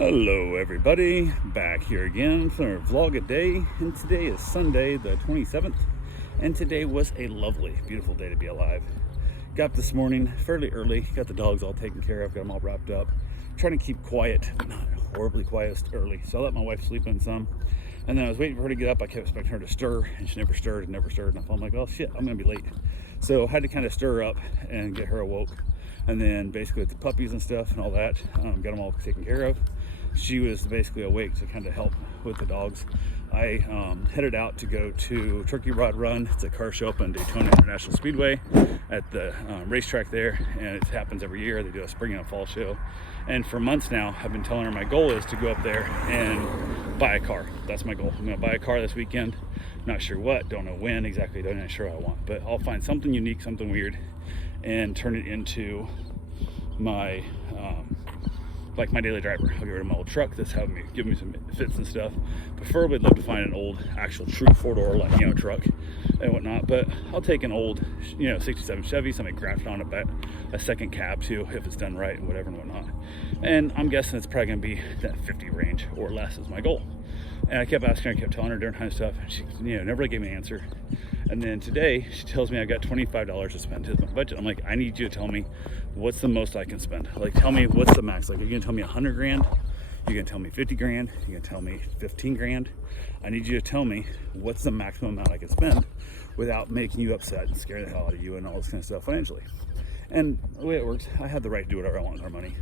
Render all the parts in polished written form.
Hello everybody, back here again for a vlog a day, and today is Sunday the 27th, and today was a lovely, beautiful day to be alive. Got up this morning fairly early, got the dogs all taken care of, got them all wrapped up, trying to keep quiet, but not horribly quiet, just early. So I let my wife sleep in some, and then I was waiting for her to get up. I kept expecting her to stir, and she never stirred, and I'm like, oh shit, I'm gonna be late. So I had to kind of stir her up and get her awoke, and then basically with the puppies and stuff and all that, got them all taken care of. She was basically awake to kind of help with the dogs. I headed out to go to Turkey Rod Run. It's a car show up on Daytona International Speedway at the racetrack there, and it happens every year. They do a spring and a fall show, and for months now I've been telling her my goal is to go up there and buy a car. That's my goal. I'm gonna buy a car this weekend. Not sure what, don't know when exactly, don't know sure what I want, but I'll find something unique, something weird, and turn it into my like my daily driver. I'll get rid of my old truck that's having me give me some fits and stuff. Preferably I'd love to find an old actual true four-door like truck and whatnot, but I'll take an old 67 Chevy, something grafted on it, but a second cab too if it's done right and whatever and whatnot. And I'm guessing it's probably gonna be that 50 range or less is my goal. And I kept asking her, I kept telling her different kind of stuff, and she never really gave me an answer. And then today she tells me I got $25 to spend. Here's my budget. I'm like, I need you to tell me what's the most I can spend. Like, tell me what's the max. Like, are you gonna tell me 100 grand? You're gonna tell me 50 grand? You're gonna tell me 15 grand? I need you to tell me what's the maximum amount I can spend without making you upset and scaring the hell out of you and all this kind of stuff financially. And the way it works, I have the right to do whatever I want with our money,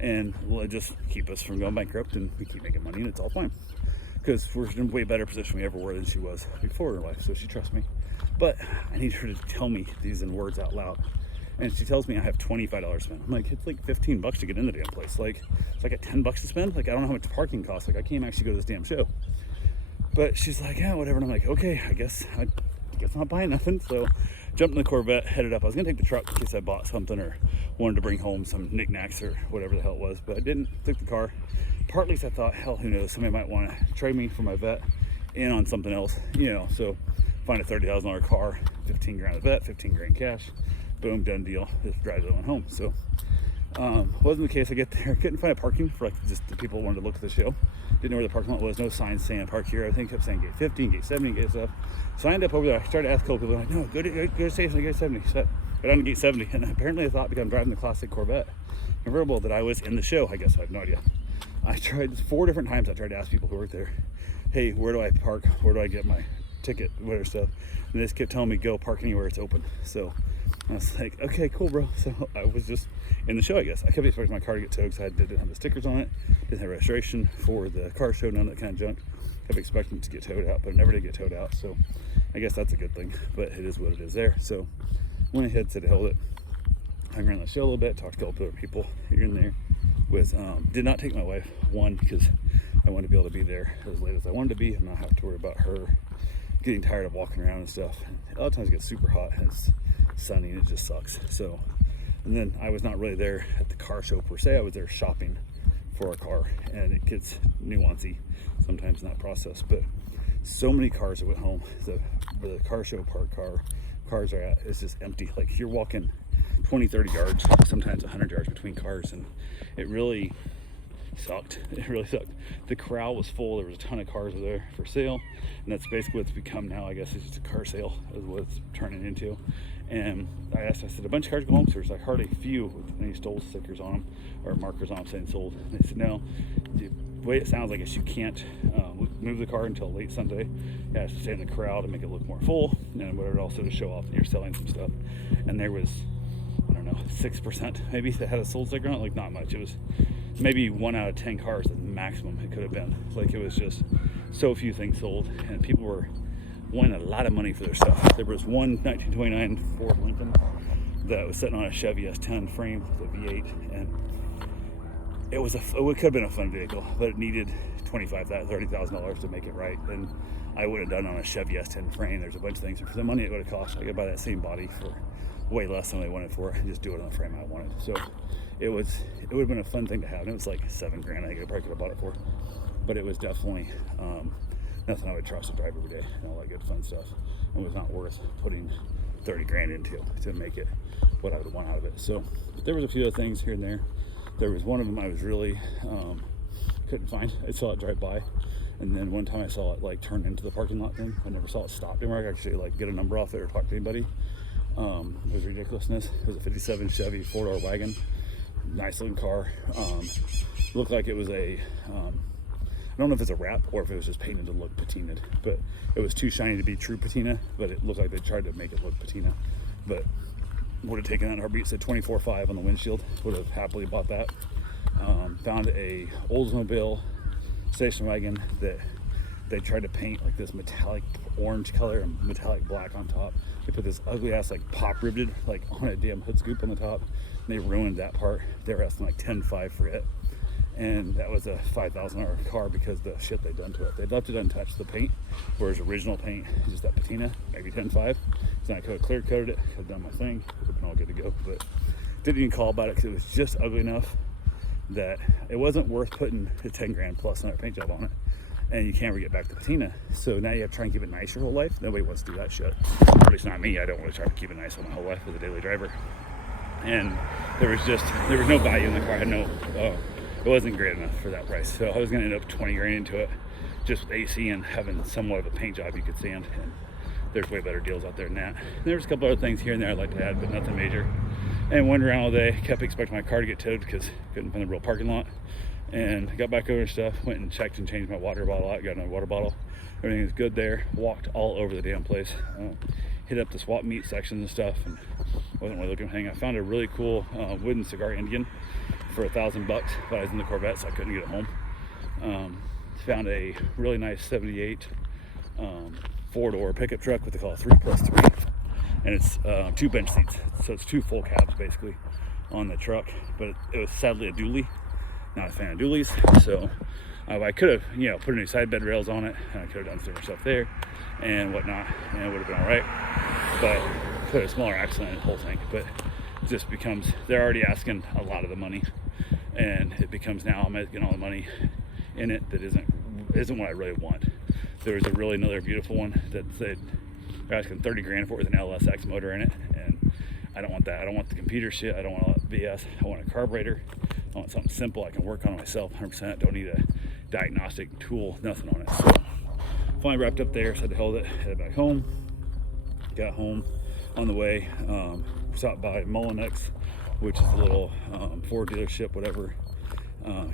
and will just keep us from going bankrupt, and we keep making money, and it's all fine. Because we're in a way better position we ever were than she was before in her life, so she trusts me. But I need her to tell me these in words out loud. And she tells me I have $25 to spend. I'm like, it's like 15 bucks to get in the damn place. Like, it's like at 10 bucks to spend. Like, I don't know how much parking costs. Like, I can't actually go to this damn show. But she's like, yeah, whatever. And I'm like, okay, I guess I'm not buying nothing. So jumped in the Corvette, headed up. I was gonna take the truck in case I bought something or wanted to bring home some knickknacks or whatever the hell it was, but I didn't. Took the car. Partly because I thought, hell, who knows, somebody might want to trade me for my vet in on something else, so find a $30,000 car, 15 grand of vet, 15 grand cash, boom, done deal, just drive it on home. So wasn't the case. I get there, couldn't find a parking for just the people who wanted to look at the show. Didn't know where the parking lot was, no signs saying park here. I think it kept saying gate 50, gate 70, gate stuff. So I ended up over there. I started to ask a couple people, like, no, go to station, gate 70. So I got on to gate 70, and apparently I thought because I'm driving the classic Corvette convertible that I was in the show. I guess I have no idea. I tried 4 different times. I tried to ask people who worked there, hey, where do I park? Where do I get my ticket? Whatever stuff. And they just kept telling me, go park anywhere, it's open. So I was like, okay, cool, bro. So I was just in the show, I guess. I kept expecting my car to get towed because I didn't have the stickers on it, didn't have registration for the car show, none of that kind of junk. Kept expecting it to get towed out, but it never did get towed out. So I guess that's a good thing, but it is what it is there. So went ahead, said held it, hung around the show a little bit, talked to a couple other people here and there. Did not take my wife, one, because I wanted to be able to be there as late as I wanted to be and not have to worry about her getting tired of walking around and stuff. A lot of times it gets super hot and it's sunny and it just sucks. So, and then I was not really there at the car show per se. I was there shopping for a car, and it gets nuancy sometimes in that process. But so many cars that went home, where the car show cars are at, is just empty. Like, you're walking 20, 30 yards, sometimes 100 yards between cars, and it really sucked. It really sucked. The corral was full. There was a ton of cars there for sale, and that's basically what it's become now. I guess it's just a car sale is what it's turning into. And I said, a bunch of cars go home, so there's like hardly a few with any stole stickers on them or markers on them saying sold. And they said, no, the way it sounds like is you can't move the car until late Sunday. You have to stay in the corral to make it look more full, and whatever, also to show off that you're selling some stuff. And there was, I don't know, 6% maybe that had a sold sticker on it. Like, not much. It was maybe 1 out of 10 cars at the maximum it could have been. Like, it was just so few things sold, and people were wanting a lot of money for their stuff. There was one 1929 Ford Lincoln that was sitting on a Chevy S10 frame with a V8, and it could have been a fun vehicle, but it needed $30,000 to make it right. And I would have done on a Chevy S10 frame. There's a bunch of things, and for the money it would have cost, I could buy that same body for way less than I wanted for it and just do it on the frame I wanted. So it would have been a fun thing to have. And it was like $7 grand. I think I probably could have bought it for, but it was definitely nothing I would trust to drive every day and all that good fun stuff. And was not worth putting 30 grand into to make it what I would want out of it. So there was a few other things here and there. There was one of them I was really couldn't find it. I saw it drive by, and then one time I saw it like turn into the parking lot thing. I never saw it stop anywhere. I could actually like get a number off it or talk to anybody. It was ridiculousness. It was a 57 Chevy 4-door wagon, nice looking car. Looked like it was a I don't know if it's a wrap or if it was just painted to look patinaed, but it was too shiny to be true patina, but it looked like they tried to make it look patina. But would have taken that in a heartbeat. Said 24.5 on the windshield. Would have happily bought that. Found a Oldsmobile station wagon that they tried to paint like this metallic orange color and metallic black on top. They put this ugly ass like pop riveted like on a damn hood scoop on the top, and they ruined that part. They were asking like 10.5 for it, and that was a $5,000 car because the shit they'd done to it. They'd left it untouched, the paint, whereas original paint is just that patina, maybe 10.5. So I could have clear coated it, could have done my thing, would have been all good to go, but didn't even call about it because it was just ugly enough that it wasn't worth putting the 10 grand plus another paint job on it, and you can't ever get back the patina. So now you have to try and keep it nice your whole life. Nobody wants to do that shit. At least not me. I don't want to try to keep it nice my whole life as a daily driver. And there was no value in the car. I had it wasn't great enough for that price. So I was going to end up 20 grand into it, just with AC and having somewhat of a paint job you could stand. And there's way better deals out there than that. And there's a couple other things here and there I'd like to add, but nothing major. And went around all day, kept expecting my car to get towed because couldn't find the real parking lot. And got back over and stuff, went and checked and changed my water bottle out, got another water bottle. Everything was good there. Walked all over the damn place. Hit up the swap meet sections and stuff, and wasn't really looking to hang. I found a really cool wooden cigar Indian for $1,000, but I was in the Corvette, so I couldn't get it home. Found a really nice 78 4-door pickup truck, what they call a 3+3, and it's 2 bench seats, so it's 2 full cabs basically on the truck. But it was sadly a dually. Not a fan of dualies, so I could have, put a new side bed rails on it, and I could have done some stuff there and whatnot, and it would have been all right. But put a smaller axle in the whole thing. But it just becomes, they're already asking a lot of the money, and it becomes now I'm getting all the money in it that isn't what I really want. There was another beautiful one that said they're asking 30 grand for it with an LSX motor in it, and I don't want that. I don't want the computer shit. I don't want all that BS. I want a carburetor. I want something simple I can work on myself 100%. Don't need a diagnostic tool, nothing on it. So finally wrapped up there, said to hell with it, headed back home. Got home on the way, stopped by Mullinex, which is a little Ford dealership, whatever,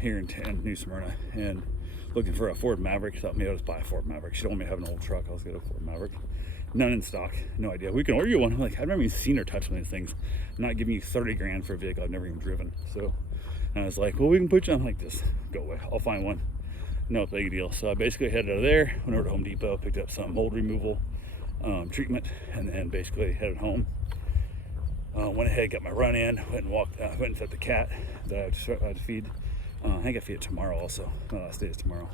here in New Smyrna, and looking for a Ford Maverick. Thought maybe I'll just buy a Ford Maverick. She told me I have an old truck. I was going to get a Ford Maverick. None in stock, no idea. We can order you one. I'm like, I've never even seen or touched one of these things. I'm not giving you 30 grand for a vehicle I've never even driven. So, and I was like, well, we can put you on. I'm like, this, go away. I'll find one. No big deal. So I basically headed out of there, went over to Home Depot, picked up some mold removal treatment, and then basically headed home. Went ahead, got my run in, went and walked, went and fed the cat that I had to feed. I think I feed it tomorrow also. My last day is tomorrow.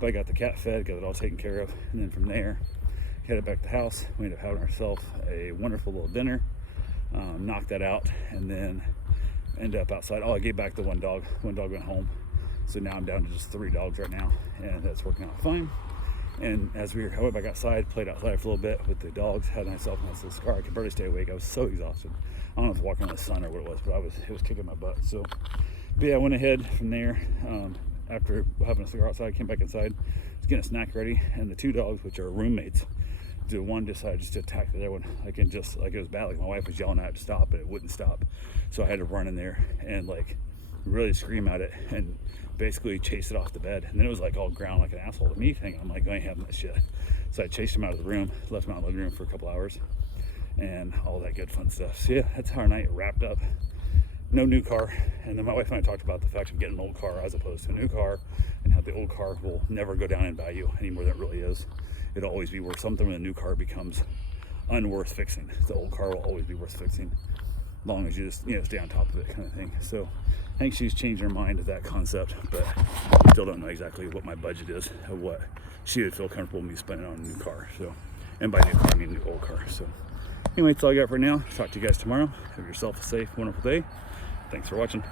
But I got the cat fed, got it all taken care of, and then from there, headed back to the house. We ended up having ourselves a wonderful little dinner, knocked that out, and then ended up outside. Oh, I gave back the one dog. One dog went home. So now I'm down to just 3 dogs right now, and that's working out fine. And I went back outside, played outside for a little bit with the dogs, had myself a nice little scar. I could barely stay awake. I was so exhausted. I don't know if I was walking in the sun or what it was, but it was kicking my butt. So, but yeah, I went ahead from there. After having a cigar outside, I came back inside, was getting a snack ready, and the 2 dogs, which are roommates, the one decided just to attack the other one, like it was bad. Like my wife was yelling at it to stop, but it wouldn't stop. So I had to run in there and like really scream at it and basically chase it off the bed. And then it was like all ground like an asshole to me thing. I'm like, I ain't having that shit. So I chased him out of the room, left him out in the living room for a couple hours, and all that good fun stuff. So yeah, that's how our night wrapped up. No new car. And then my wife and I talked about the fact of getting an old car as opposed to a new car, and how the old car will never go down in value any more than it really is. It'll always be worth something when the new car becomes unworth fixing. The old car will always be worth fixing, as long as you just stay on top of it, kind of thing. So I think she's changed her mind to that concept, but I still don't know exactly what my budget is of what she would feel comfortable with me spending on a new car. So, and by new car I mean new old car. So anyway, that's all I got for now. Talk to you guys tomorrow. Have yourself a safe, wonderful day. Thanks for watching.